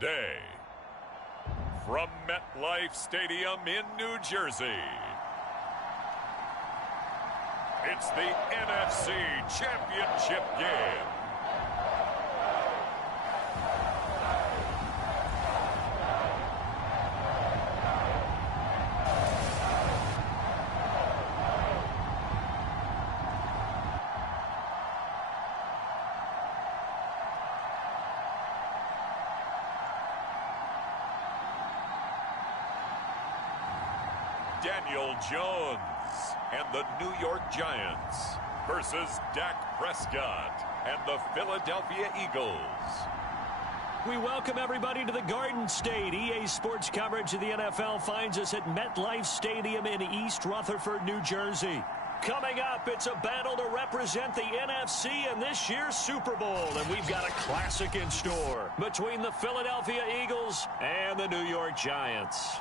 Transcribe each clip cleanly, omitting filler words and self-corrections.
Today, from MetLife Stadium in New Jersey, it's the NFC Championship game. Daniel Jones and the New York Giants versus Dak Prescott and the Philadelphia Eagles. We welcome everybody to the Garden State. EA Sports coverage of the NFL finds us at MetLife Stadium in East Rutherford, New Jersey. Coming up, it's a battle to represent the NFC in this year's Super Bowl, and we've got a classic in store between the Philadelphia Eagles and the New York Giants.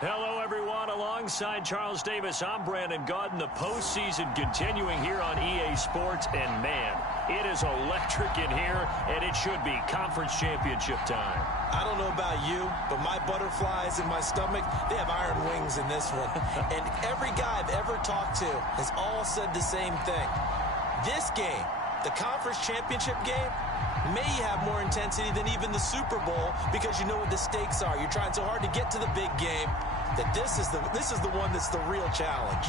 Hello, everyone. Alongside Charles Davis, I'm Brandon Gaudin. The postseason continuing here on EA Sports. And, man, it is electric in here, and it should be conference championship time. I don't know about you, but my butterflies in my stomach, they have iron wings in this one. And every guy I've ever talked to has all said the same thing. This game, the conference championship game, may have more intensity than even the Super Bowl because you know what the stakes are. You're trying so hard to get to the big game that this is the one that's the real challenge.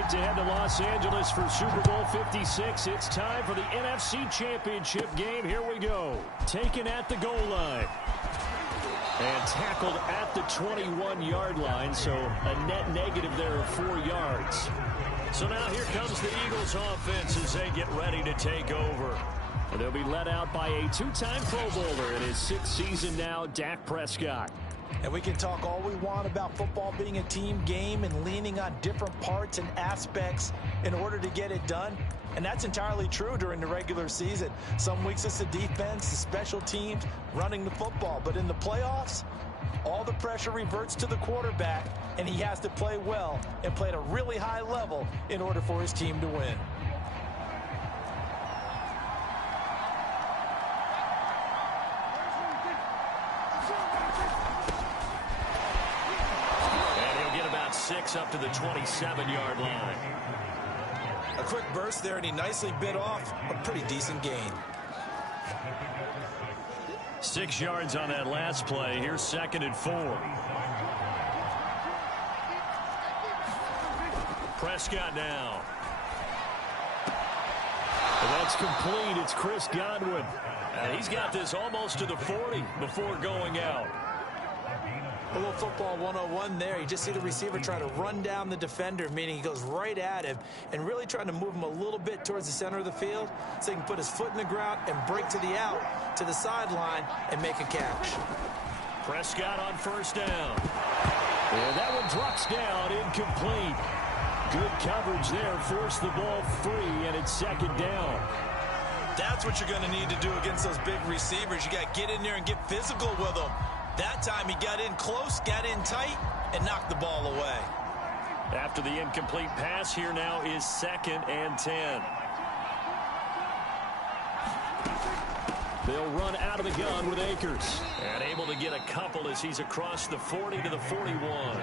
right, to head to Los Angeles for Super Bowl 56. It's time for the NFC Championship game. Here we go. Taken at the goal line. And tackled at the 21-yard line, so a net negative there of 4 yards. So now here comes the Eagles offense as they get ready to take over. And they'll be led out by a two-time Pro Bowler in his 6th season now, Dak Prescott. And we can talk all we want about football being a team game and leaning on different parts and aspects in order to get it done. And that's entirely true during the regular season. Some weeks it's the defense, the special teams, running the football. But in the playoffs, all the pressure reverts to the quarterback, and he has to play well and play at a really high level in order for his team to win. Up to the 27-yard line. A quick burst there, and he nicely bit off a pretty decent gain. 6 yards on that last play. Here's 2nd and 4. Prescott now. And that's complete. It's Chris Godwin. And he's got this almost to the 40 before going out. A little football 101 there. You just see the receiver try to run down the defender, meaning he goes right at him and really trying to move him a little bit towards the center of the field so he can put his foot in the ground and break to the out, to the sideline, and make a catch. Prescott on 1st down. And that one drops down, incomplete. Good coverage there, forced the ball free, and it's 2nd down. That's what you're going to need to do against those big receivers. You got to get in there and get physical with them. That time he got in close, got in tight, and knocked the ball away. After the incomplete pass, here now is 2nd and 10. They'll run out of the gun with Akers. And able to get a couple as he's across the 40 to the 41.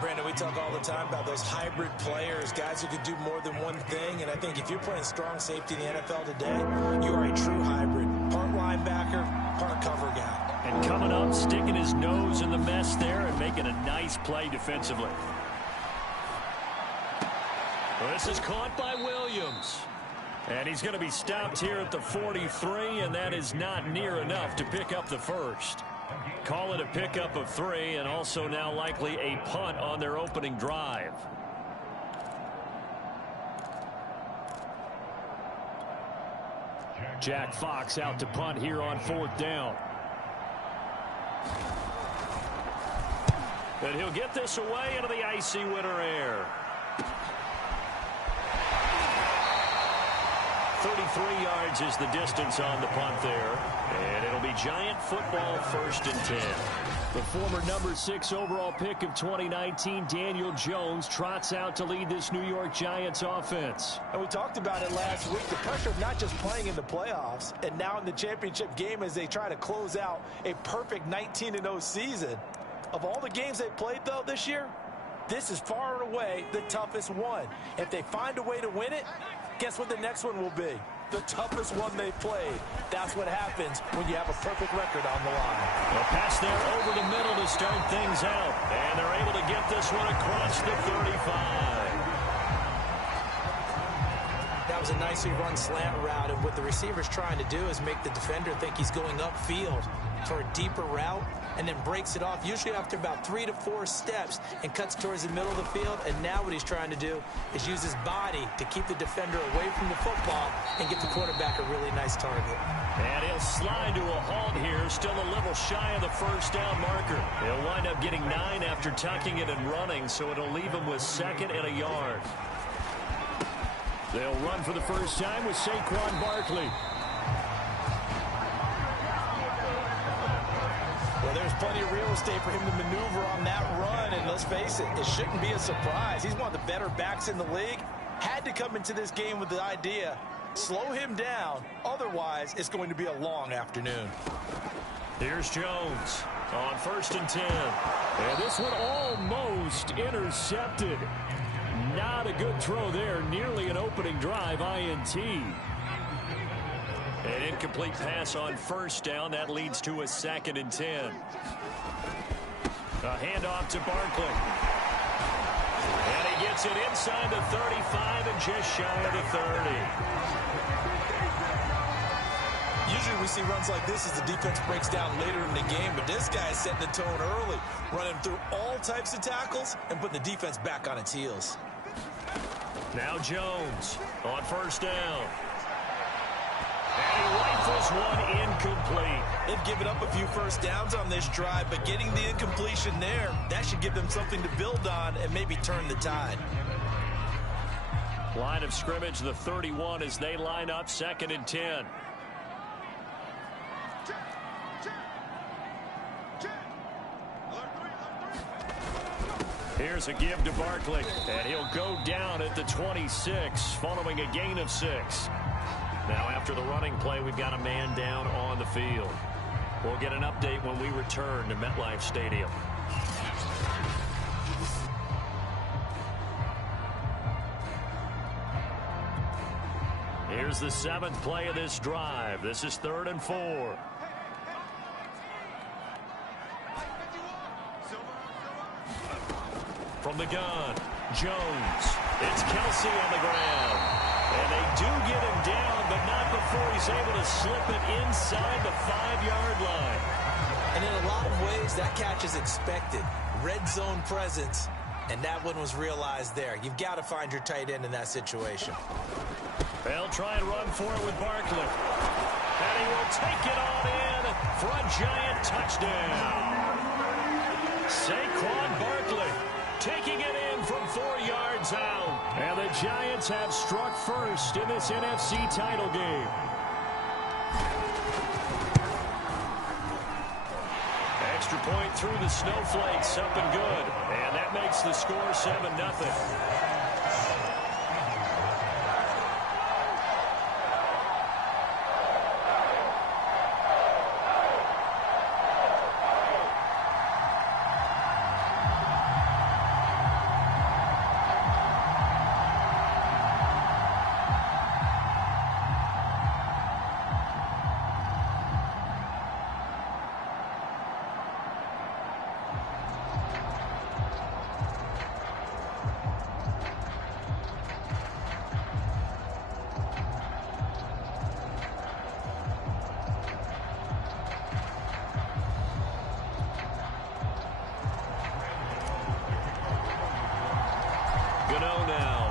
Brandon, we talk all the time about those hybrid players, guys who can do more than one thing. And I think if you're playing strong safety in the NFL today, you are a true hybrid. Part linebacker, part cover guy. And coming up, sticking his nose in the mess there and making a nice play defensively. This is caught by Williams. And he's going to be stopped here at the 43, and that is not near enough to pick up the first. Call it a pickup of 3, and also now likely a punt on their opening drive. Jack Fox out to punt here on 4th down. And he'll get this away into the icy winter air. 33 yards is the distance on the punt there. And it'll be Giant football, 1st and 10. The former number 6 overall pick of 2019, Daniel Jones, trots out to lead this New York Giants offense. And we talked about it last week, the pressure of not just playing in the playoffs and now in the championship game as they try to close out a perfect 19-0 season. Of all the games they played, though, this year, this is far and away the toughest one. If they find a way to win it, guess what the next one will be? The toughest one they've played. That's what happens when you have a perfect record on the line. A pass there over the middle to start things out. And they're able to get this one across the 35. That was a nicely run slant route, and what the receiver's trying to do is make the defender think he's going upfield for a deeper route, and then breaks it off, usually after about 3 to 4 steps, and cuts towards the middle of the field. And now what he's trying to do is use his body to keep the defender away from the football and get the quarterback a really nice target. And he'll slide to a halt here, still a little shy of the 1st down marker. He'll wind up getting 9 after tucking it and running, so it'll leave him with 2nd and a yard. They'll run for the first time with Saquon Barkley. Well, there's plenty of real estate for him to maneuver on that run, and let's face it, it shouldn't be a surprise. He's one of the better backs in the league. Had to come into this game with the idea, slow him down, otherwise it's going to be a long afternoon. Here's Jones on 1st and 10. And this one almost intercepted. Not a good throw there, nearly an opening drive INT. An incomplete pass on 1st down. That leads to a 2nd and 10. A handoff to Barkley. And he gets it inside the 35 and just shy of the 30. Usually we see runs like this as the defense breaks down later in the game, but this guy is setting the tone early, running through all types of tackles and putting the defense back on its heels. Now Jones on first down. And he rifles one incomplete. They've given up a few first downs on this drive, but getting the incompletion there, that should give them something to build on and maybe turn the tide. Line of scrimmage, the 31 as they line up 2nd and 10. Here's a give to Barkley, and he'll go down at the 26 following a gain of 6. Now after the running play, we've got a man down on the field. We'll get an update when we return to MetLife Stadium. Here's the 7th play of this drive. This is 3rd and 4. From the gun, Jones. It's Kelsey on the ground. And they do get him down, but not before he's able to slip it inside the 5-yard line. And in a lot of ways, that catch is expected. Red zone presence, and that one was realized there. You've got to find your tight end in that situation. They'll try and run for it with Barkley. And he will take it on in for a Giant touchdown. Saquon Barkley taking it in from 4 yards out. And the Giants have struck first in this NFC title game. Extra point through the snowflakes, up and good. And that makes the score 7-0.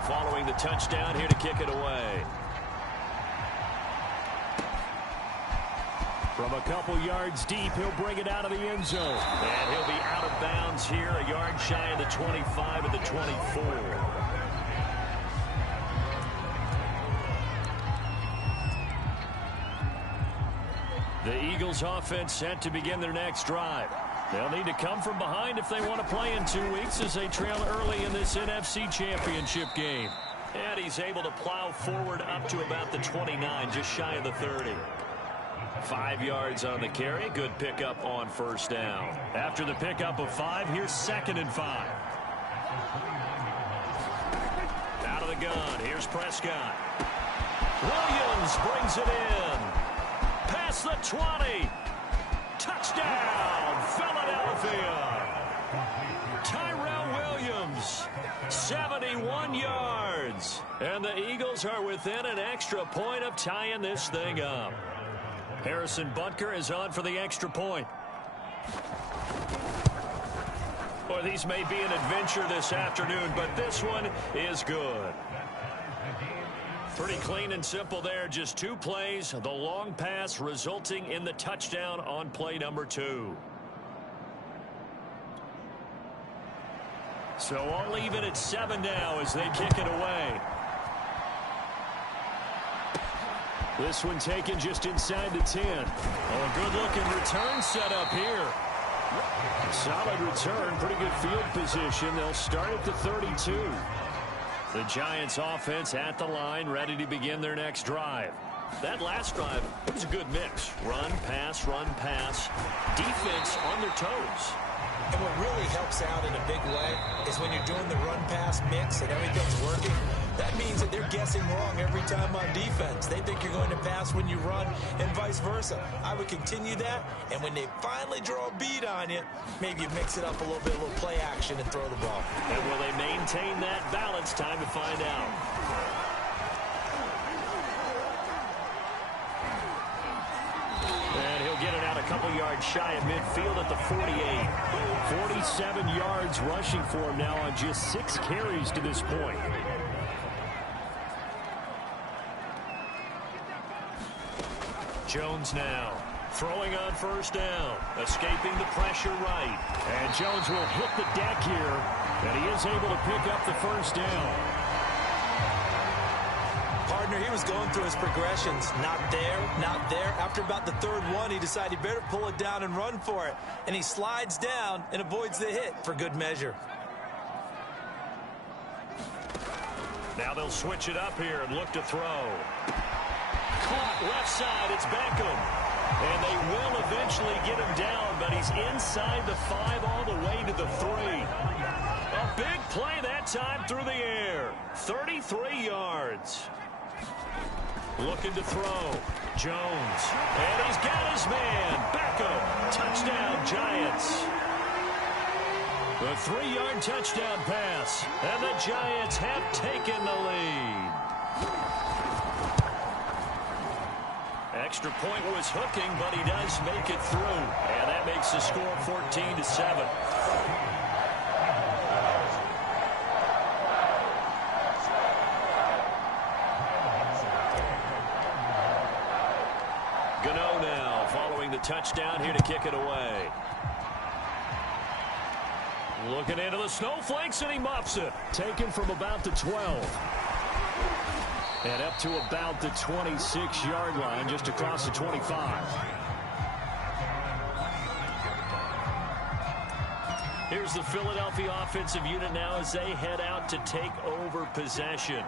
Following the touchdown, here to kick it away. From a couple yards deep, he'll bring it out of the end zone. And he'll be out of bounds here, a yard shy of the 25 at the 24. The Eagles offense set to begin their next drive. They'll need to come from behind if they want to play in 2 weeks as they trail early in this NFC Championship game. And he's able to plow forward up to about the 29, just shy of the 30. 5 yards on the carry. Good pickup on first down. After the pickup of 5, here's 2nd and 5. Out of the gun, here's Prescott. Williams brings it in. Past the 20. Touchdown, Philadelphia. Tyrell Williams, 71 yards. And the Eagles are within an extra point of tying this thing up. Harrison Butker is on for the extra point. Boy, these may be an adventure this afternoon, but this one is good. Pretty clean and simple there. Just 2 plays. The long pass resulting in the touchdown on play number 2. So all even at 7 now as they kick it away. This one taken just inside the 10. Oh, a good-looking return set up here. Solid return. Pretty good field position. They'll start at the 32. The Giants offense at the line, ready to begin their next drive. That last drive, it was a good mix. Run, pass, defense on their toes. And what really helps out in a big way is when you're doing the run-pass mix and everything's working, That means that they're guessing wrong every time on defense. They think you're going to pass when you run and vice versa. I would continue that, and when they finally draw a bead on you, maybe you mix it up a little bit, a little play action and throw the ball. And will they maintain that balance? Time to find out. And he'll get it out a couple yards shy of midfield at the 48. 47 yards rushing for him now on just 6 carries to this point. Jones now throwing on first down, escaping the pressure right. And Jones will hit the deck here, and he is able to pick up the first down. Partner, he was going through his progressions. Not there, not there. After about the third one, he decided he better pull it down and run for it. And he slides down and avoids the hit for good measure. Now they'll switch it up here and look to throw. Caught left side, it's Beckham. And they will eventually get him down, but he's inside the 5 all the way to the 3. A big play that time through the air. 33 yards. Looking to throw. Jones. And he's got his man. Beckham. Touchdown, Giants. The 3-yard touchdown pass. And the Giants have taken the lead. Extra point was hooking, but he does make it through. And that makes the score 14-7. Gano now following the touchdown here to kick it away. Looking into the snowflakes, and he muffs it. Taken from about the 12. And up to about the 26-yard line, just across the 25. Here's the Philadelphia offensive unit now as they head out to take over possession.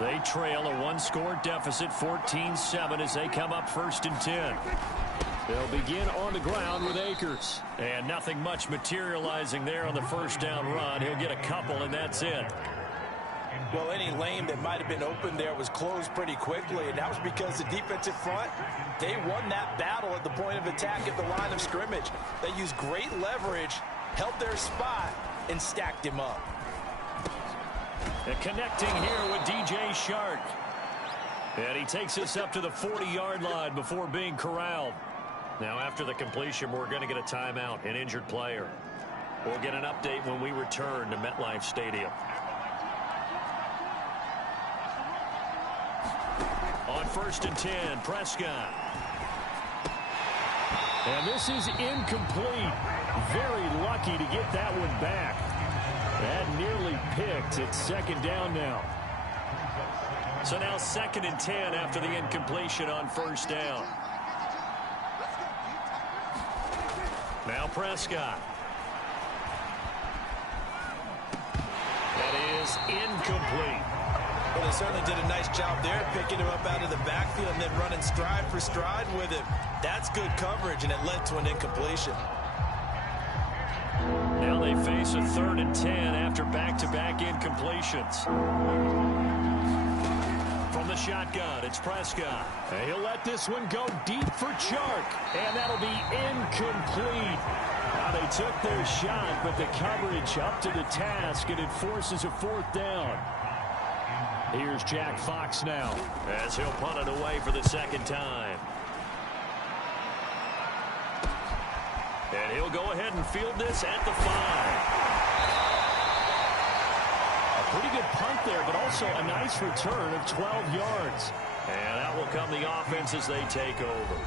They trail a 1-score deficit, 14-7, as they come up 1st and 10. They'll begin on the ground with Akers. And nothing much materializing there on the first down run. He'll get a couple, and that's it. Well, any lane that might have been open there was closed pretty quickly, and that was because the defensive front, they won that battle at the point of attack at the line of scrimmage. They used great leverage, held their spot, and stacked him up. And connecting here with DJ Chark. And he takes us up to the 40-yard line before being corralled. Now, after the completion, we're going to get a timeout, an injured player. We'll get an update when we return to MetLife Stadium. On 1st and 10, Prescott. And this is incomplete. Very lucky to get that one back. That nearly picked. It's 2nd down now. So now 2nd and 10 after the incompletion on 1st down. Now Prescott. That is incomplete. Well, they certainly did a nice job there, picking him up out of the backfield and then running stride for stride with him. That's good coverage, and it led to an incompletion. Now they face a 3rd and 10 after back-to-back incompletions. From the shotgun, it's Prescott. And he'll let this one go deep for Chark. And that'll be incomplete. Now they took their shot, but the coverage up to the task, and it forces a 4th down. Here's Jack Fox now, as he'll punt it away for the 2nd time. And he'll go ahead and field this at the 5. A pretty good punt there, but also a nice return of 12 yards. And out will come the offense as they take over.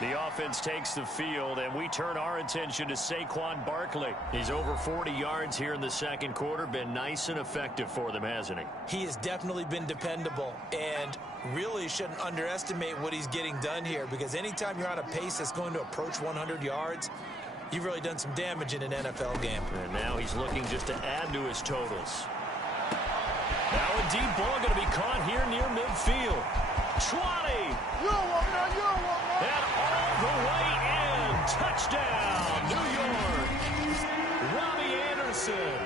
The offense takes the field, and we turn our attention to Saquon Barkley. He's over 40 yards here in the 2nd quarter. Been nice and effective for them, hasn't he? He has definitely been dependable, and really shouldn't underestimate what he's getting done here, because anytime you're on a pace that's going to approach 100 yards, you've really done some damage in an NFL game. And now he's looking just to add to his totals. Now a deep ball going to be caught here near midfield. 20. And all the way in. Touchdown, New York. Robbie Anderson,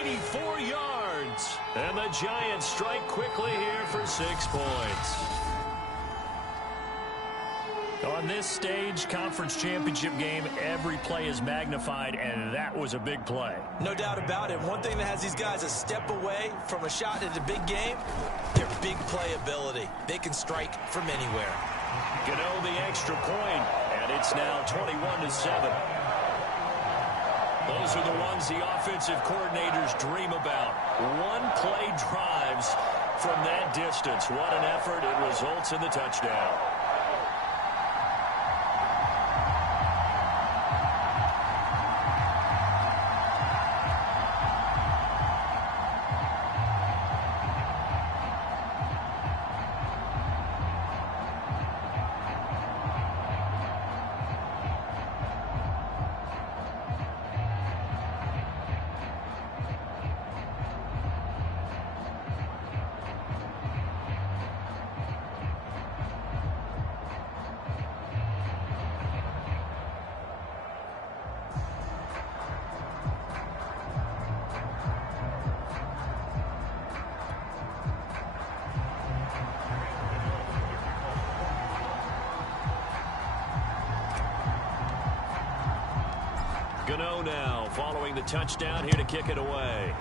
84 yards. yards. And the Giants strike quickly here for 6 points. On this stage, conference championship game, every play is magnified, and that was a big play. No doubt about it. One thing that has these guys a step away from a shot at a big game, their big play ability. They can strike from anywhere. Gano the extra point, and it's now 21-7. Those are the ones the offensive coordinators dream about. One-play drives from that distance. What an effort. It results in the touchdown. Gano now following the touchdown, here to kick it away.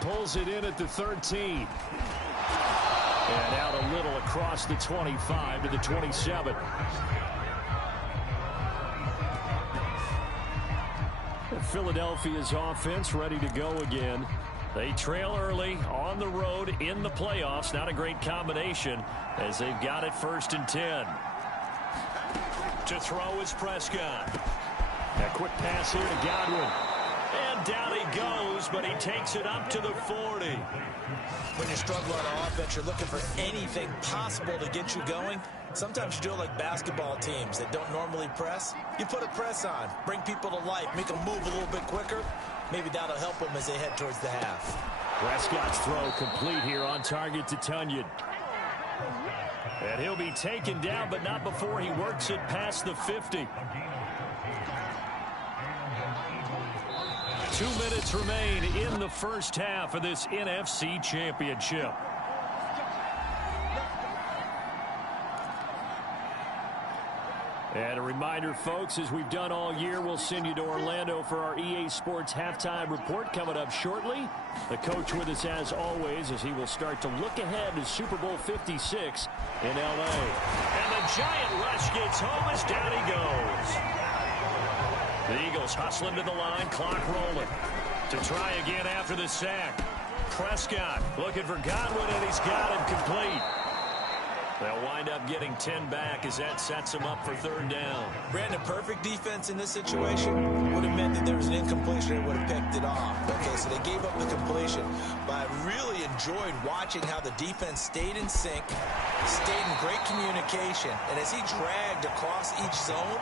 Pulls it in at the 13. And out a little across the 25 to the 27. Philadelphia's offense ready to go again. They trail early on the road in the playoffs. Not a great combination as they've got it 1st and 10. To throw is Prescott. A quick pass here to Godwin. And down he goes, but he takes it up to the 40. When you struggle on offense, you're looking for anything possible to get you going. Sometimes you do it like basketball teams that don't normally press. You put a press on, bring people to life, make them move a little bit quicker. Maybe that'll help them as they head towards the half. Prescott's throw complete here on target to Tonyan. And he'll be taken down, but not before he works it past the 50. 2 minutes remain in the first half of this NFC Championship. And a reminder, folks, as we've done all year, we'll send you to Orlando for our EA Sports halftime report coming up shortly. The coach with us as always as he will start to look ahead to Super Bowl 56 in L.A. And the giant rush gets home as down he goes. The Eagles hustling to the line, clock rolling. To try again after the sack. Prescott looking for Godwin, and he's got him complete. They'll wind up getting 10 back as that sets them up for 3rd down. Brandon, perfect defense in this situation would have meant that there was an incompletion and would have picked it off. Okay, so they gave up the completion. But I really enjoyed watching how the defense stayed in sync, stayed in great communication. And as he dragged across each zone,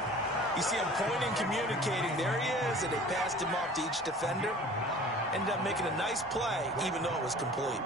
you see him pointing, communicating. There he is, and they passed him off to each defender. Ended up making a nice play, even though it was complete.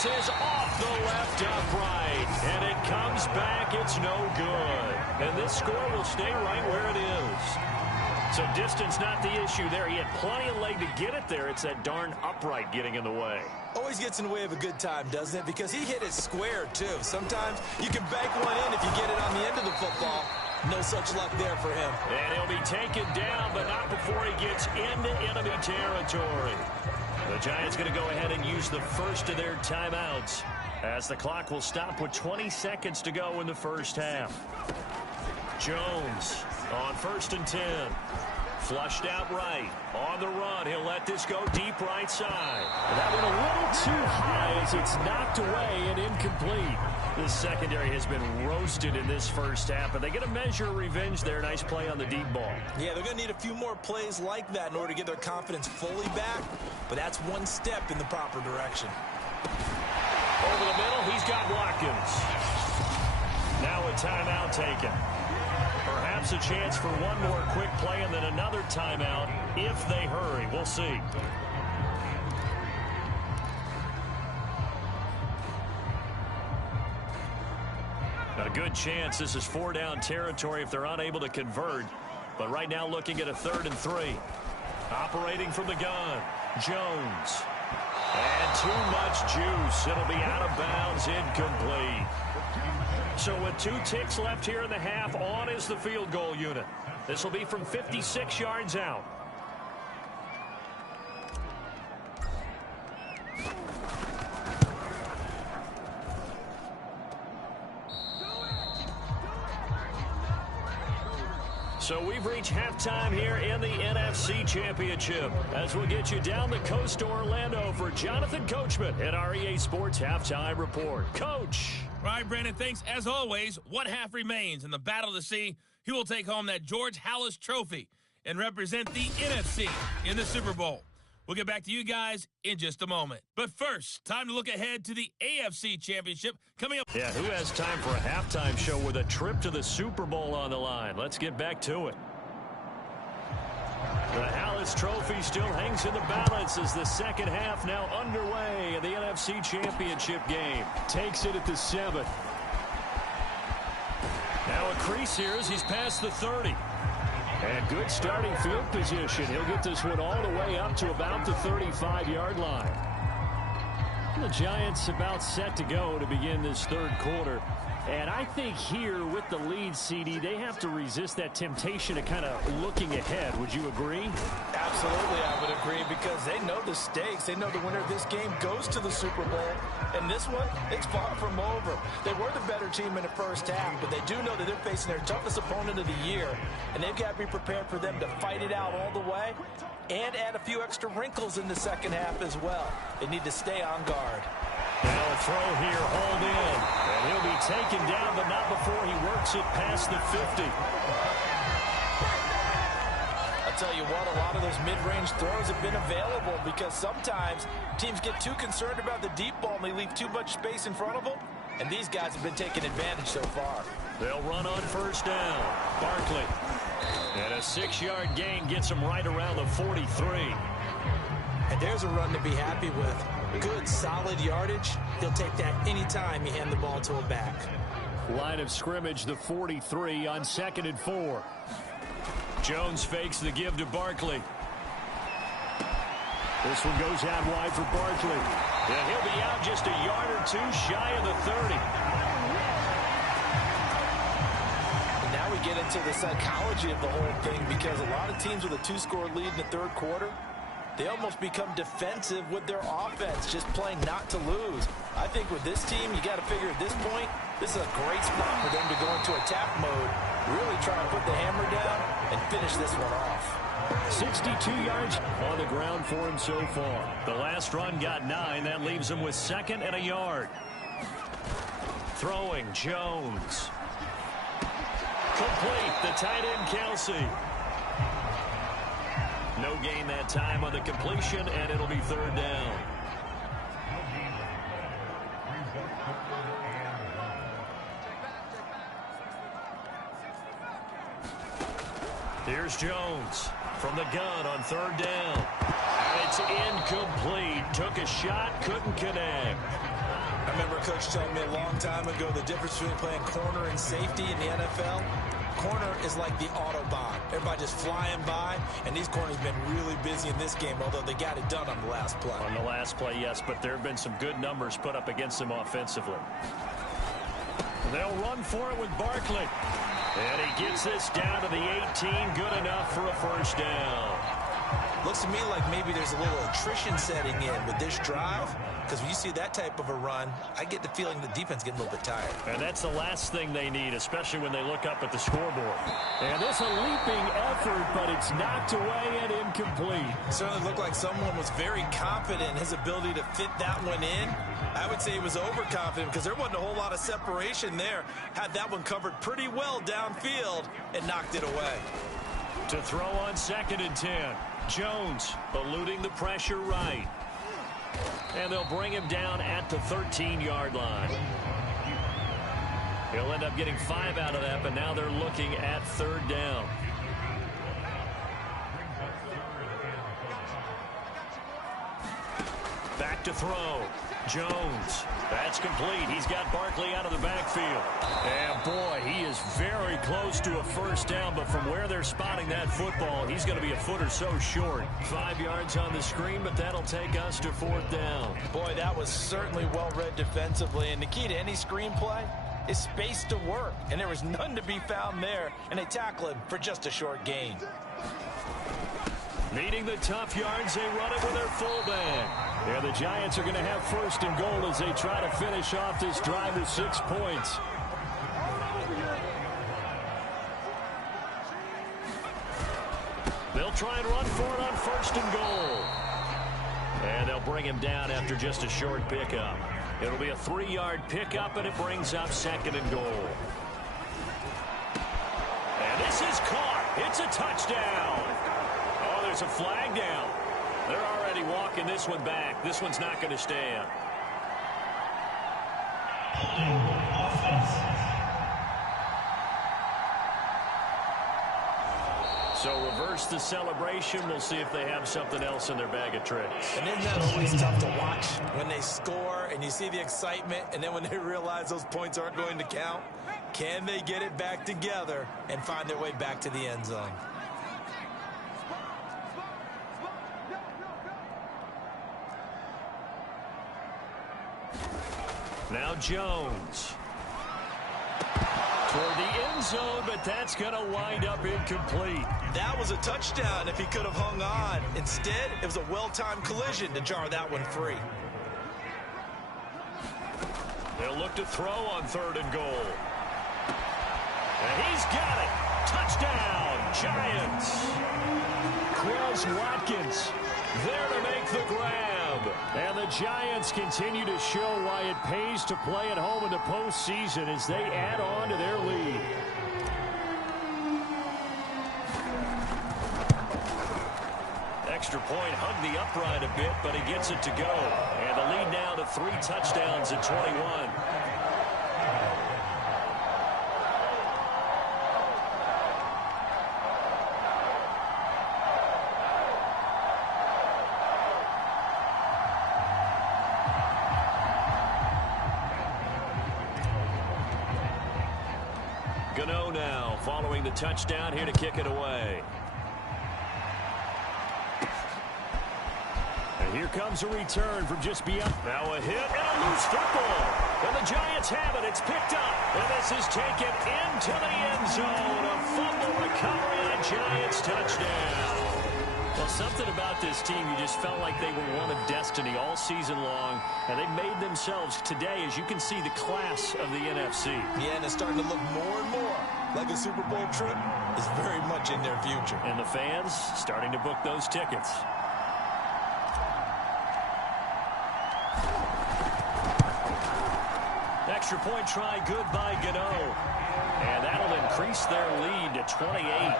Is off the left upright, and it comes back. It's no good. And this score will stay right where it is. So distance not the issue there. He had plenty of leg to get it there. It's that darn upright getting in the way. Always gets in the way of a good time, doesn't it? Because he hit it square, too. Sometimes you can bank one in if you get it on the end of the football. No such luck there for him. And he'll be taken down, but not before he gets into enemy territory. The Giants going to go ahead and use the first of their timeouts as the clock will stop with 20 seconds to go in the first half. Jones on 1st and 10. Flushed out right. On the run. He'll let this go deep right side. That one a little too high as it's knocked away and incomplete. This secondary has been roasted in this first half, but they get a measure of revenge there. Nice play on the deep ball. Yeah, they're going to need a few more plays like that in order to get their confidence fully back, but that's one step in the proper direction. Over the middle, he's got Watkins. Now a timeout taken. Perhaps a chance for one more quick play and then another timeout if they hurry. We'll see. A good chance this is 4-down territory if they're unable to convert. But right now looking at a 3rd and 3. Operating from the gun, Jones. And too much juice. It'll be out of bounds, incomplete. So with 2 ticks left here in the half, on is the field goal unit. This will be from 56 yards out. So we've reached halftime here in the NFC Championship as we'll get you down the coast to Orlando for Jonathan Coachman at our EA Sports Halftime Report. Coach. All right, Brandon, thanks. As always, one half remains in the battle to see who will take home that George Halas Trophy and represent the NFC in the Super Bowl. We'll get back to you guys in just a moment. But first, time to look ahead to the AFC Championship coming up. Yeah, who has time for a halftime show with a trip to the Super Bowl on the line? Let's get back to it. The Halas Trophy still hangs in the balance as the second half now underway in the NFC Championship game. Takes it at the 7. Now a crease here as he's past the 30. And good starting field position. He'll get this one all the way up to about the 35-yard line. The Giants about set to go to begin this third quarter. And I think here with the lead, CD, they have to resist that temptation of kind of looking ahead. Would you agree? Absolutely, I would agree, because they know the stakes. They know the winner of this game goes to the Super Bowl. And this one, it's far from over. They were the better team in the first half, but they do know that they're facing their toughest opponent of the year. And they've got to be prepared for them to fight it out all the way and add a few extra wrinkles in the second half as well. They need to stay on guard. Now a throw here, hauled in. And he'll be taken down, but not before he works it past the 50. I'll tell you what, a lot of those mid-range throws have been available because sometimes teams get too concerned about the deep ball and they leave too much space in front of them. And these guys have been taking advantage so far. They'll run on first down. Barkley. And a 6-yard gain gets him right around the 43. And there's a run to be happy with. Good, solid yardage. He'll take that anytime you hand the ball to a back. Line of scrimmage, the 43 on 2nd and 4. Jones fakes the give to Barkley. This one goes out wide for Barkley. And he'll be out just a yard or 2 shy of the 30. And now we get into the psychology of the whole thing, because a lot of teams with a 2-score lead in the third quarter, they almost become defensive with their offense, just playing not to lose. I think with this team, you got to figure at this point, this is a great spot for them to go into attack mode, really try and put the hammer down and finish this one off. 62 yards on the ground for him so far. The last run got 9. That leaves him with 2nd and a yard. Throwing, Jones. Complete, the tight end, Kelsey. No gain that time on the completion, and it'll be 3rd down. Here's Jones from the gun on 3rd down. And it's incomplete. Took a shot, couldn't connect. I remember Coach telling me a long time ago the difference between playing corner and safety in the NFL. Corner is like the Autobahn. Everybody just flying by, and these corners have been really busy in this game, although they got it done on the last play. On the last play, yes, but there have been some good numbers put up against them offensively. They'll run for it with Barkley. And he gets this down to the 18, good enough for a 1st down. Looks to me like maybe there's a little attrition setting in with this drive, because when you see that type of a run, I get the feeling the defense getting a little bit tired. And that's the last thing they need, especially when they look up at the scoreboard. And this a leaping effort, but it's knocked away and incomplete. It certainly looked like someone was very confident in his ability to fit that one in. I would say he was overconfident because there wasn't a whole lot of separation there. Had that one covered pretty well downfield and knocked it away. To throw on 2nd and 10. Jones eluding the pressure right. And they'll bring him down at the 13-yard line. He'll end up getting 5 out of that, but now they're looking at 3rd down. Back to throw. Jones. That's complete. He's got Barkley out of the backfield. And, boy, he is very close to a first down, but from where they're spotting that football, he's going to be a foot or so short. 5 yards on the screen, but that'll take us to 4th down. Boy, that was certainly well-read defensively, and the key to any screenplay is space to work, and there was none to be found there, and they tackle him for just a short gain. Needing the tough yards, they run it with their fullback. Yeah, the Giants are going to have 1st and goal as they try to finish off this drive with 6 points. They'll try and run for it on 1st and goal. And they'll bring him down after just a short pickup. It'll be a 3-yard pickup, and it brings up 2nd and goal. And this is caught. It's a touchdown. Oh, there's a flag down. They're already walking this one back. This one's not going to stand. So reverse the celebration. We'll see if they have something else in their bag of tricks. And isn't that always tough to watch when they score and you see the excitement, and then when they realize those points aren't going to count? Can they get it back together and find their way back to the end zone? Now Jones. Toward the end zone, but that's going to wind up incomplete. That was a touchdown if he could have hung on. Instead, it was a well-timed collision to jar that one free. They'll look to throw on 3rd and goal. And he's got it. Touchdown, Giants. Quez Watkins there to make the grab. And the Giants continue to show why it pays to play at home in the postseason as they add on to their lead. Extra point hugged the upright a bit, but he gets it to go. And the lead now to 3 touchdowns at 21. Gano now following the touchdown here to kick it away. And here comes a return from just beyond. Now a hit and a loose football. And the Giants have it. It's picked up. And this is taken into the end zone. A fumble recovery and a Giants touchdown. Well, something about this team, you just felt like they were one of destiny all season long, and they made themselves today, as you can see, the class of the NFC. Yeah, and it's starting to look more and more like a Super Bowl trip is very much in their future. And the fans starting to book those tickets. Extra point try good by Gano. And that'll increase their lead to 28.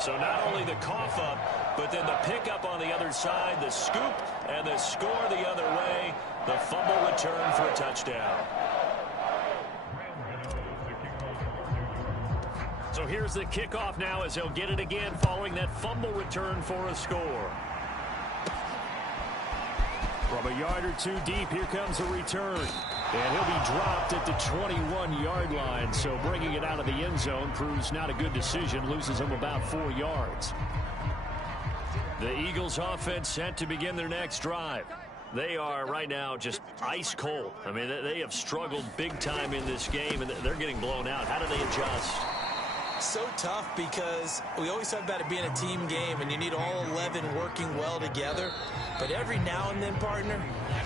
So not only the cough up, but then the pickup on the other side, the scoop, and the score the other way. The fumble return for a touchdown. So here's the kickoff now as they'll get it again following that fumble return for a score. From a yard or two deep, here comes a return. And he'll be dropped at the 21-yard line, so bringing it out of the end zone proves not a good decision, loses him about 4 yards. The Eagles offense set to begin their next drive. They are right now just ice cold. I mean, they have struggled big time in this game, and they're getting blown out. How do they adjust? So tough because we always talk about it being a team game and you need all 11 working well together. But every now and then, partner,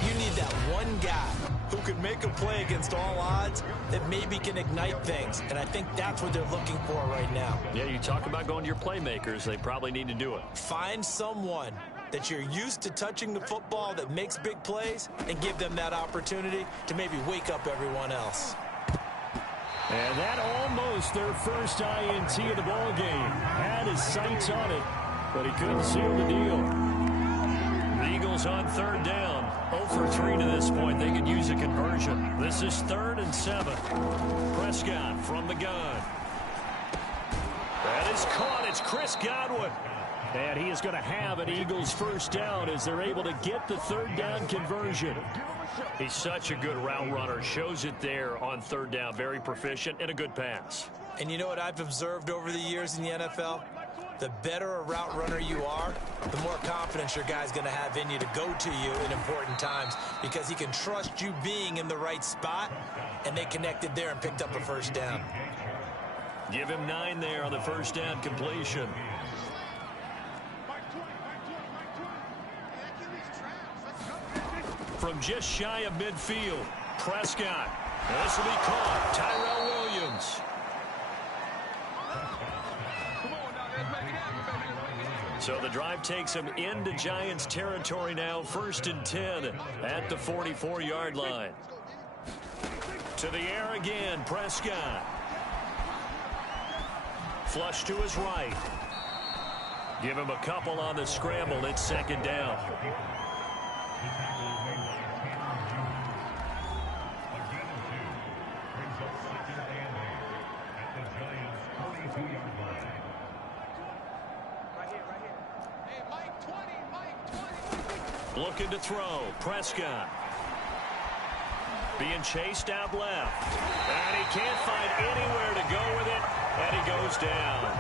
you need that one guy who can make a play against all odds that maybe can ignite things. And I think that's what they're looking for right now. Yeah, you talk about going to your playmakers. They probably need to do it. Find someone that you're used to touching the football that makes big plays and give them that opportunity to maybe wake up everyone else. And that almost their first INT of the ball game. Had his sights on it, but he couldn't seal the deal. The Eagles on 3rd down. 0 for 3 to this point. They could use a conversion. This is 3rd and 7. Prescott from the gun. That is caught. It's Chris Godwin. And he is going to have an Eagles first down as they're able to get the third down conversion. He's such a good route runner. Shows it there on third down. Very proficient and a good pass. And you know what I've observed over the years in the NFL? The better a route runner you are, the more confidence your guy's going to have in you to go to you in important times because he can trust you being in the right spot, and they connected there and picked up a first down. Give him 9 there on the first down completion. From just shy of midfield, Prescott. This will be caught. Tyrell Williams. So the drive takes him into Giants territory now. 1st and 10 at the 44-yard line. To the air again, Prescott. Flush to his right. Give him a couple on the scramble. It's 2nd down. Looking to throw. Prescott. Being chased out left. And he can't find anywhere to go with it. And he goes down.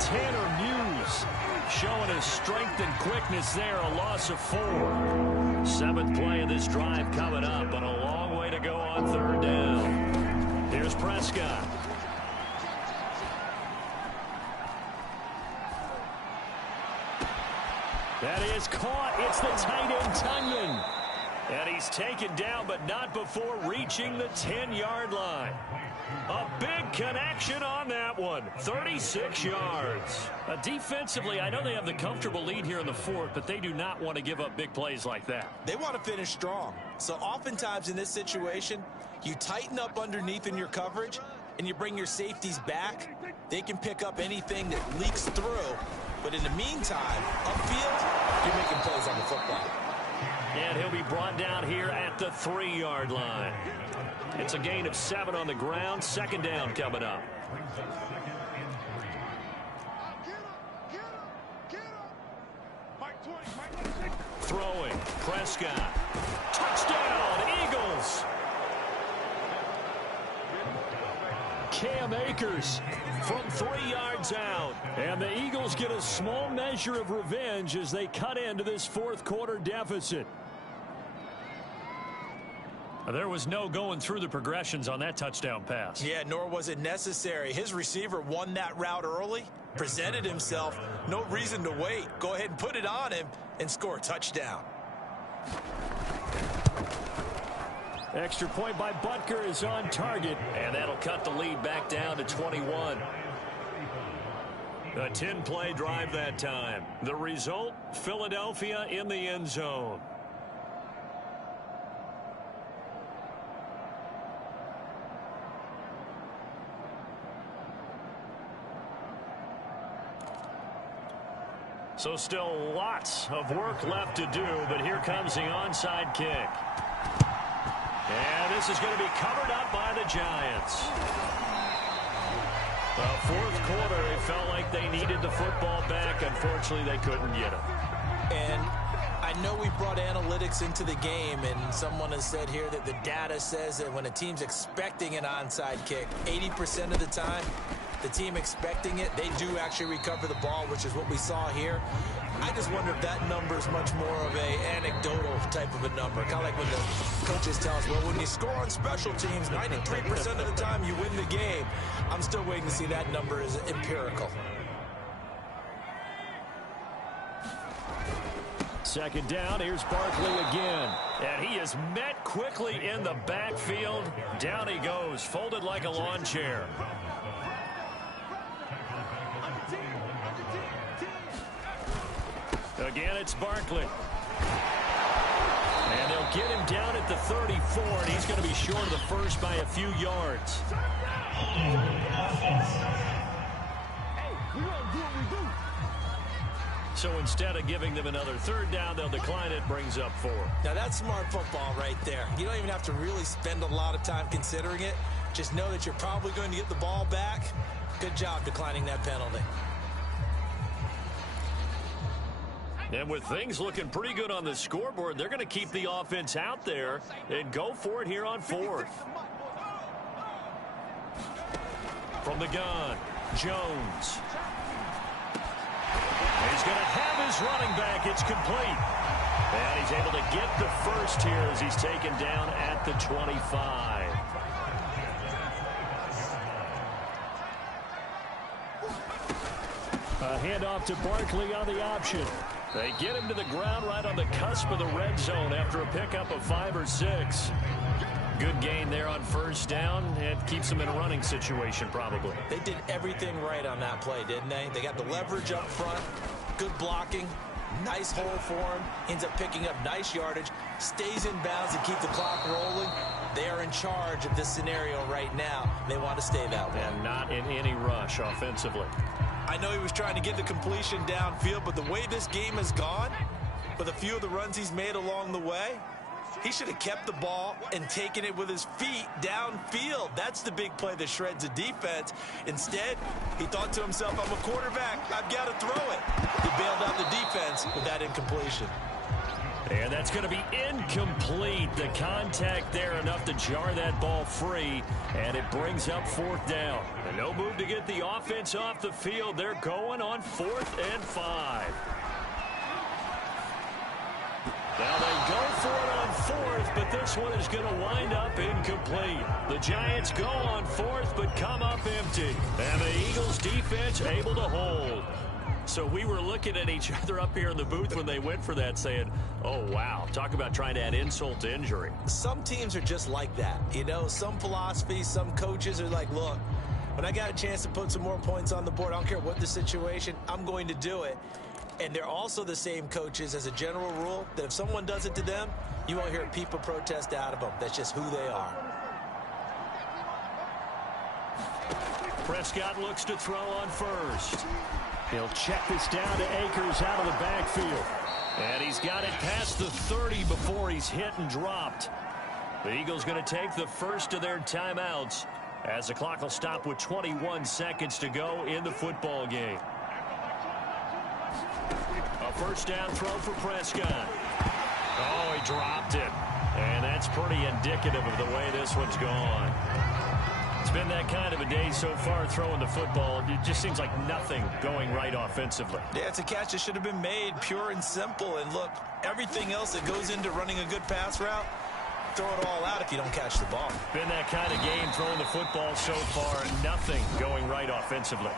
Tanner Muse showing his strength and quickness there. A loss of 4. 7th play of this drive coming up, but a long way to go on third down. Here's Prescott. That is caught. It's the tight end, Tunyon. And he's taken down, but not before reaching the 10-yard line. A big connection on that one. 36 yards. Defensively, I know they have the comfortable lead here in the 4th, but they do not want to give up big plays like that. They want to finish strong. So oftentimes in this situation, you tighten up underneath in your coverage, and you bring your safeties back. They can pick up anything that leaks through. But in the meantime, upfield, you're making plays on the football. And he'll be brought down here at the 3-yard line. It's a gain of 7 on the ground. 2nd down coming up. Throwing. Prescott. Touchdown, Eagles. Cam Akers from 3 yards out. And the Eagles get a small measure of revenge as they cut into this 4th quarter deficit. There was no going through the progressions on that touchdown pass. Yeah, nor was it necessary. His receiver won that route early, presented himself. No reason to wait. Go ahead and put it on him and score a touchdown. Extra point by Butker is on target, and that'll cut the lead back down to 21. A 10-play drive that time. The result, Philadelphia in the end zone. So still lots of work left to do, but here comes the onside kick. And this is going to be covered up by the Giants. The 4th quarter, it felt like they needed the football back. Unfortunately, they couldn't get it. And I know we brought analytics into the game, and someone has said here that the data says that when a team's expecting an onside kick, 80% of the time, the team expecting it, they do actually recover the ball, which is what we saw here. I just wonder if that number is much more of a anecdotal type of a number. Kind of like when the coaches tell us, well, when you score on special teams, 93% of the time you win the game. I'm still waiting to see that number is empirical. 2nd down, here's Barkley again. And he is met quickly in the backfield. Down he goes, folded like a lawn chair. Again, it's Barkley. And they'll get him down at the 34, and he's going to be short of the first by a few yards. So instead of giving them another 3rd down, they'll decline it, brings up 4. Now that's smart football right there. You don't even have to really spend a lot of time considering it. Just know that you're probably going to get the ball back. Good job declining that penalty. And with things looking pretty good on the scoreboard, they're going to keep the offense out there and go for it here on fourth. From the gun, Jones. He's going to have his running back. It's complete. And he's able to get the first here as he's taken down at the 25. A handoff to Barkley on the option. They get him to the ground right on the cusp of the red zone after a pickup of 5 or 6. Good gain there on first down. It keeps them in a running situation probably. They did everything right on that play, didn't they? They got the leverage up front, good blocking, nice hole for him, ends up picking up nice yardage, stays in bounds and keep the clock rolling. They are in charge of this scenario right now. They want to stay that way. And not in any rush offensively. I know he was trying to get the completion downfield, but the way this game has gone, with a few of the runs he's made along the way, he should have kept the ball and taken it with his feet downfield. That's the big play that shreds a defense. Instead, he thought to himself, I'm a quarterback. I've got to throw it. He bailed out the defense with that incompletion. And that's going to be incomplete. The contact there enough to jar that ball free, and it brings up fourth down. And no move to get the offense off the field. They're going on 4th and 5. Now they go for it on 4th, but this one is going to wind up incomplete. The Giants go on 4th, but come up empty. And the Eagles defense able to hold. So we were looking at each other up here in the booth when they went for that saying, oh, wow, talk about trying to add insult to injury. Some teams are just like that. You know, some philosophies, some coaches are like, look, when I got a chance to put some more points on the board, I don't care what the situation, I'm going to do it. And they're also the same coaches as a general rule that if someone does it to them, you won't hear people protest out of them. That's just who they are. Prescott looks to throw on first. He'll check this down to Akers out of the backfield. And he's got it past the 30 before he's hit and dropped. The Eagles going to take the first of their timeouts as the clock will stop with 21 seconds to go in the football game. A first down throw for Prescott. Oh, he dropped it. And that's pretty indicative of the way this one's gone. It's been that kind of a day so far throwing the football. It just seems like nothing going right offensively. Yeah, it's a catch that should have been made, pure and simple. And look, everything else that goes into running a good pass route, throw it all out if you don't catch the ball. Been that kind of game throwing the football so far. Nothing going right offensively.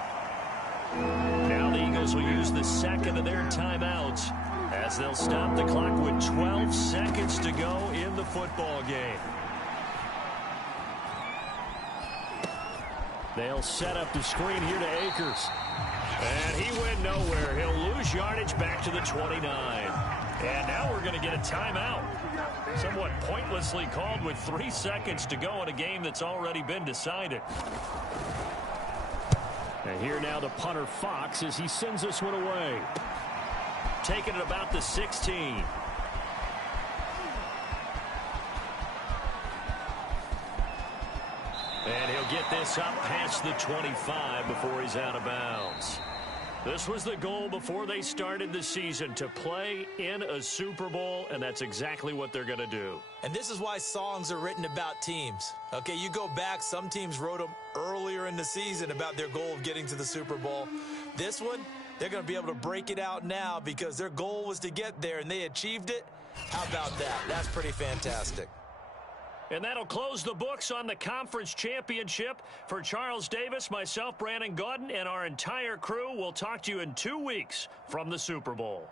Now the Eagles will use the second of their timeouts as they'll stop the clock with 12 seconds to go in the football game. They'll set up the screen here to Akers. And he went nowhere. He'll lose yardage back to the 29. And now we're going to get a timeout. Somewhat pointlessly called with 3 seconds to go in a game that's already been decided. And here now the punter Fox as he sends this one away. Taking it about the 16. And he'll get this up past the 25 before he's out of bounds. This was the goal before they started the season, to play in a Super Bowl, and that's exactly what they're going to do. And this is why songs are written about teams. Okay, you go back, some teams wrote them earlier in the season about their goal of getting to the Super Bowl. This one, they're going to be able to break it out now because their goal was to get there, and they achieved it. How about that? That's pretty fantastic. And that'll close the books on the conference championship. For Charles Davis, myself, Brandon Gaudin, and our entire crew, we'll talk to you in 2 weeks from the Super Bowl.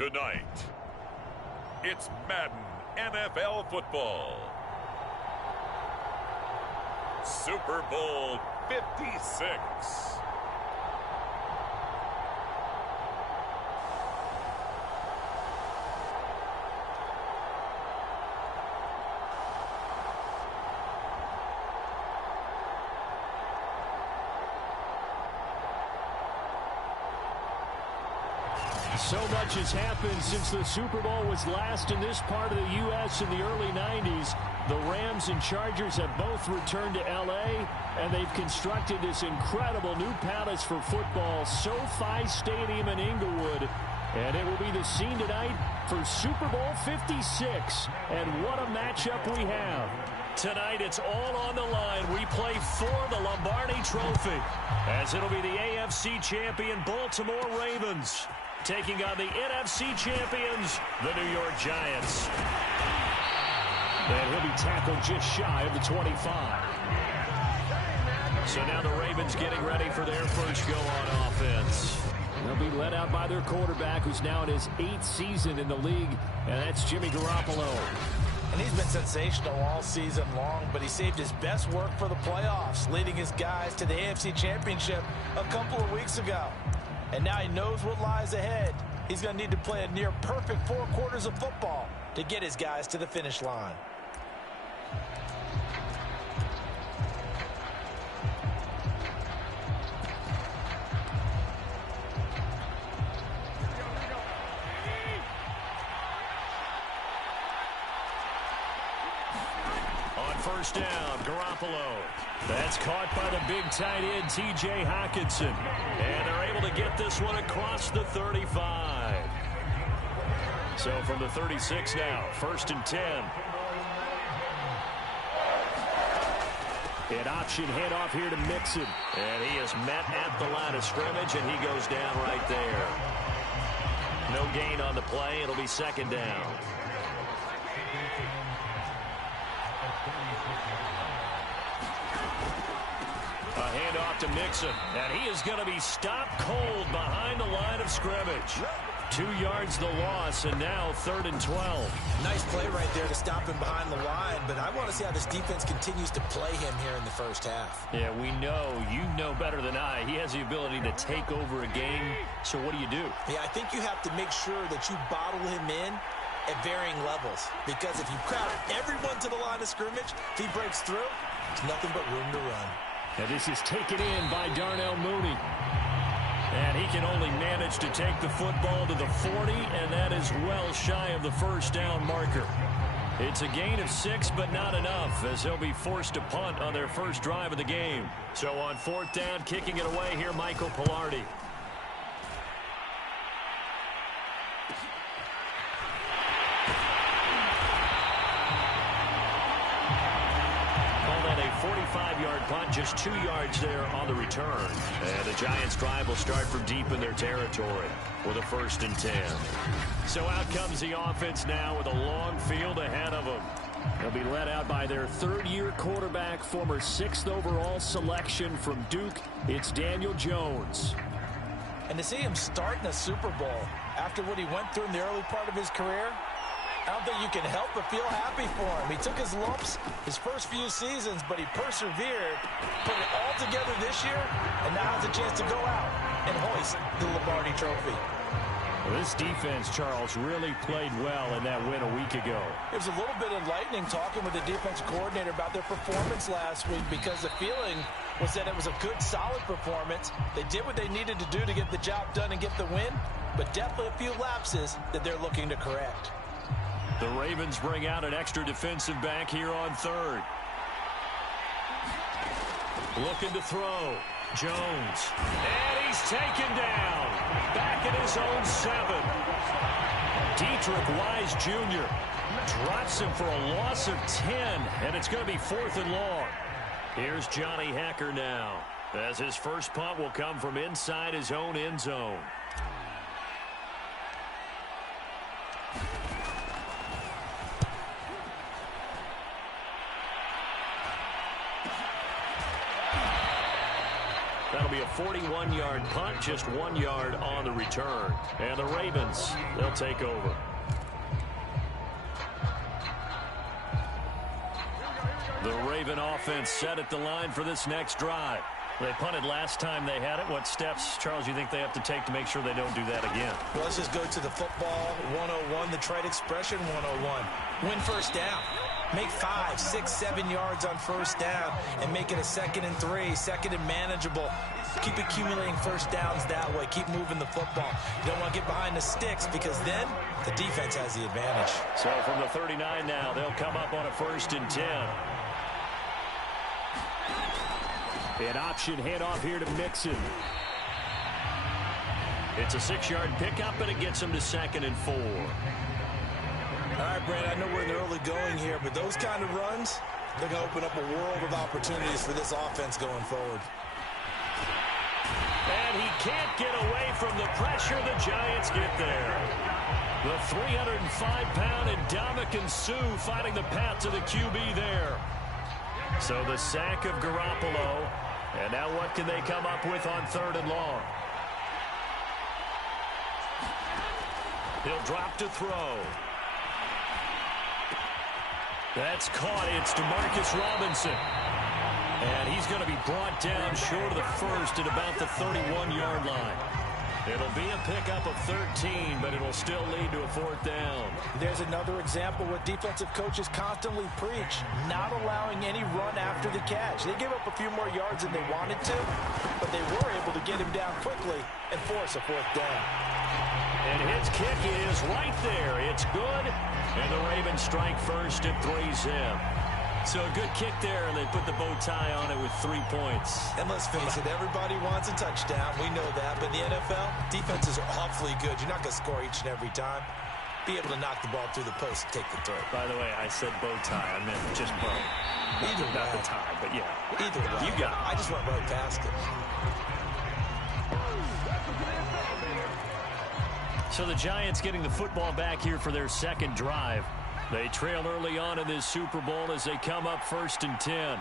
Tonight, it's Madden NFL football. Super Bowl 56. So much has happened since the Super Bowl was last in this part of the U.S. in the early 90s. The Rams and Chargers have both returned to L.A., and they've constructed this incredible new palace for football, SoFi Stadium in Inglewood. And it will be the scene tonight for Super Bowl 56. And what a matchup we have. Tonight, it's all on the line. We play for the Lombardi Trophy, as it'll be the AFC champion Baltimore Ravens taking on the NFC champions, the New York Giants. And he'll be tackled just shy of the 25. So now the Ravens getting ready for their first go on offense. They'll be led out by their quarterback, who's now in his 8th season in the league, and that's Jimmy Garoppolo. And he's been sensational all season long, but he saved his best work for the playoffs, leading his guys to the AFC Championship a couple of weeks ago. And now he knows what lies ahead. He's going to need to play a near-perfect 4 quarters of football to get his guys to the finish line. On first down, Garoppolo. That's caught by the big tight end, T.J. Hockenson. And they're able to get this one across the 35. So from the 36 now, 1st and 10. An option handoff here to Mixon. And he is met at the line of scrimmage, and he goes down right there. No gain on the play. It'll be 2nd down. A handoff to Mixon, and he is going to be stopped cold behind the line of scrimmage. 2 yards the loss, and now 3rd and 12. Nice play right there to stop him behind the line, but I want to see how this defense continues to play him here in the first half. Yeah, we know. You know better than I. He has the ability to take over a game, so what do you do? Yeah, I think you have to make sure that you bottle him in at varying levels, because if you crowd everyone to the line of scrimmage, if he breaks through, there's nothing but room to run. And this is taken in by Darnell Mooney. And he can only manage to take the football to the 40, and that is well shy of the first down marker. It's a gain of 6, but not enough, as they'll be forced to punt on their first drive of the game. So on 4th down, kicking it away here, Michael Palardy. Call that a 45-yard punt, just 2 yards there on the return. And the Giants' drive will start from deep in their territory with a 1st and 10. So out comes the offense now with a long field ahead of them. They'll be led out by their 3rd-year quarterback, former 6th overall selection from Duke. It's Daniel Jones. And to see him start in a Super Bowl after what he went through in the early part of his career, I don't think you can help but feel happy for him. He took his lumps his first few seasons, but he persevered, put it all together this year, and now has a chance to go out and hoist the Lombardi Trophy. Well, this defense, Charles, really played well in that win a week ago. It was a little bit enlightening talking with the defense coordinator about their performance last week, because the feeling was that it was a good, solid performance. They did what they needed to do to get the job done and get the win, but definitely a few lapses that they're looking to correct. The Ravens bring out an extra defensive back here on 3rd. Looking to throw. Jones. And he's taken down. Back at his own 7. Dietrich Wise Jr. drops him for a loss of 10, and it's going to be 4th and long. Here's Johnny Hekker now, as his first punt will come from inside his own end zone. That'll be a 41-yard punt, just 1 yard on the return. And the Ravens, they'll take over. The Raven offense set at the line for this next drive. They punted last time they had it. What steps, Charles, you think they have to take to make sure they don't do that again? Well, let's just go to the football 101, the trade expression 101. Win first down. Make 5, 6, 7 yards on first down and make it a 2nd and 3, 2nd and manageable. Keep accumulating first downs that way. Keep moving the football. You don't want to get behind the sticks because then the defense has the advantage. So from the 39 now, they'll come up on a 1st and 10. An option handoff here to Mixon. It's a 6-yard pickup, and it gets him to 2nd and 4. All right, Brandon, I know we're in the early going here, but those kind of runs, they're going to open up a world of opportunities for this offense going forward. And he can't get away from the pressure. The Giants get there. The 305-pound Ndamukong Suh finding the path to the QB there. So the sack of Garoppolo. And now what can they come up with on 3rd and long? He'll drop to throw. That's caught. It's DeMarcus Robinson. And he's going to be brought down short of the first at about the 31-yard line. It'll be a pickup of 13, but it'll still lead to a 4th down. There's another example what defensive coaches constantly preach, not allowing any run after the catch. They gave up a few more yards than they wanted to, but they were able to get him down quickly and force a 4th down. And his kick is right there. It's good, and the Ravens strike first at 3-zip. So a good kick there, and they put the bow tie on it with 3 points. And let's face it, everybody wants a touchdown. We know that. But in the NFL, defenses are awfully good. You're not going to score each and every time. Be able to knock the ball through the post and take the throw. By the way, I said bow tie. I meant just bow. Either way. Not the tie, but yeah. Either way. You got it. I just went right past it. So the Giants getting the football back here for their 2nd drive. They trail early on in this Super Bowl as they come up 1st and 10.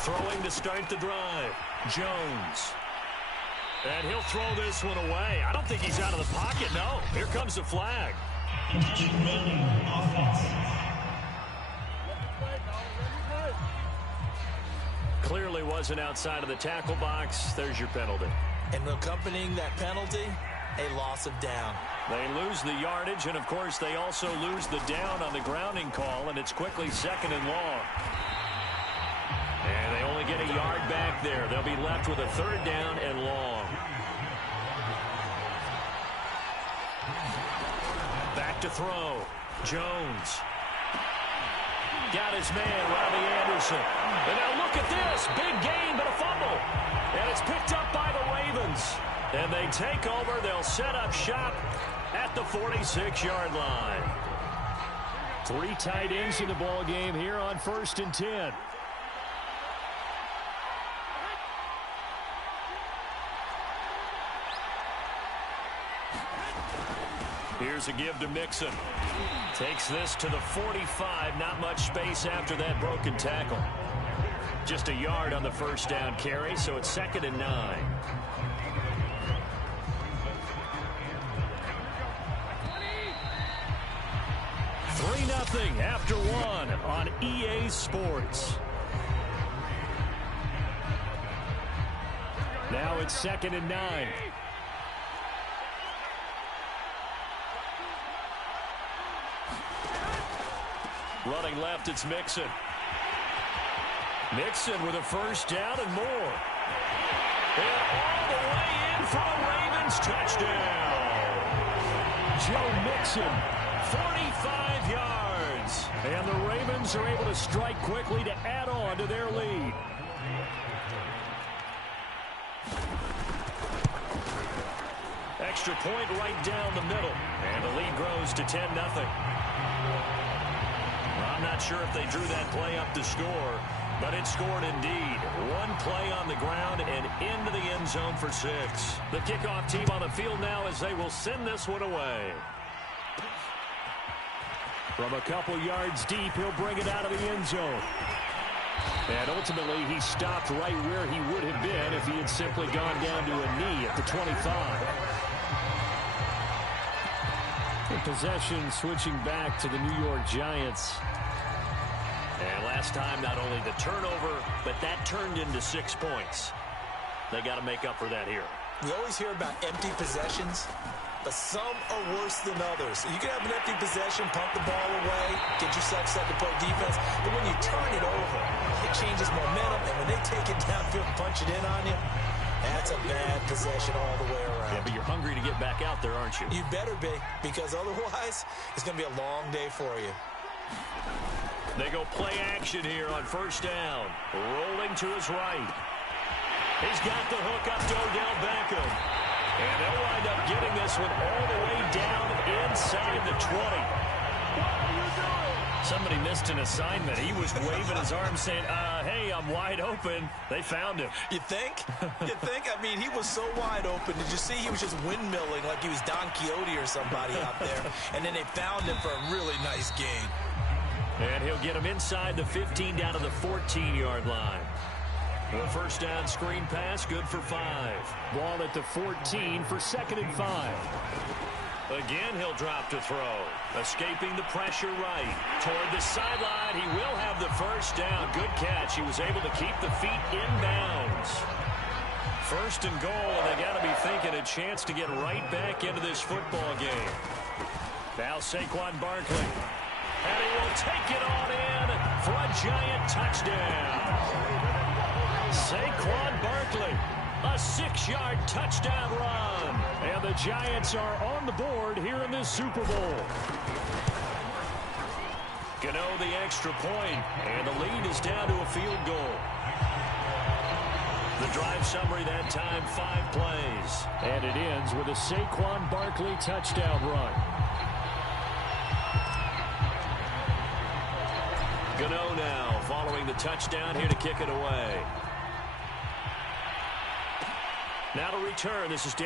Throwing to start the drive. Jones. And he'll throw this one away. I don't think he's out of the pocket, no. Here comes the flag. Clearly wasn't outside of the tackle box. There's your penalty. And accompanying that penalty, a loss of down. They lose the yardage, and, of course, they also lose the down on the grounding call, and it's quickly 2nd and long. And they only get a yard back there. They'll be left with a 3rd down and long. Back to throw. Jones. Got his man, Robbie Anderson. And now look at this. Big gain, but a fumble. And it's picked up by the Ravens. And they take over. They'll set up shop at the 46-yard line. 3 tight ends in the ball game here on 1st and 10. Here's a give to Mixon. Takes this to the 45. Not much space after that broken tackle. Just a yard on the 1st down carry, so it's 2nd and 9. Nothing after 1 on EA Sports. Now it's 2nd and 9. Running left, it's Mixon. Mixon with a 1st down and more. And all the way in for a Ravens touchdown. Joe Mixon, 45 yards. And the Ravens are able to strike quickly to add on to their lead. Extra point right down the middle. And the lead grows to 10-0. I'm not sure if they drew that play up to score, but it scored indeed. 1 play on the ground and into the end zone for 6. The kickoff team on the field now as they will send this one away. From a couple yards deep, he'll bring it out of the end zone. And ultimately, he stopped right where he would have been if he had simply gone down to a knee at the 25. The possession switching back to the New York Giants. And last time, not only the turnover, but that turned into 6 points. They got to make up for that here. We always hear about empty possessions, but some are worse than others. You can have an empty possession, pump the ball away, get yourself set to play defense, but when you turn it over, it changes momentum, and when they take it downfield and punch it in on you, that's a bad possession all the way around. Yeah, but you're hungry to get back out there, aren't you? You better be, because otherwise, it's going to be a long day for you. They go play action here on first down. Rolling to his right. He's got the hook up to Odell Beckham. And they'll wind up getting this one all the way down inside the 20. Somebody missed an assignment. He was waving his arm saying, hey, I'm wide open. They found him. You think? You think? I mean, he was so wide open. Did you see he was just windmilling like he was Don Quixote or somebody out there? And then they found him for a really nice gain. And he'll get him inside the 15 down to the 14-yard line. The first down screen pass, good for 5. Ball at the 14 for 2nd and 5. Again, he'll drop to throw. Escaping the pressure right. Toward the sideline, he will have the first down. Good catch. He was able to keep the feet inbounds. First and goal, and they got to be thinking a chance to get right back into this football game. Now Saquon Barkley. And he will take it on in for a Giant touchdown. Saquon Barkley, a 6-yard touchdown run. And the Giants are on the board here in this Super Bowl. Gano the extra point, and the lead is down to a field goal. The drive summary that time, 5 plays. And it ends with a Saquon Barkley touchdown run. Gano now following the touchdown here to kick it away. Now to return, this is Dave.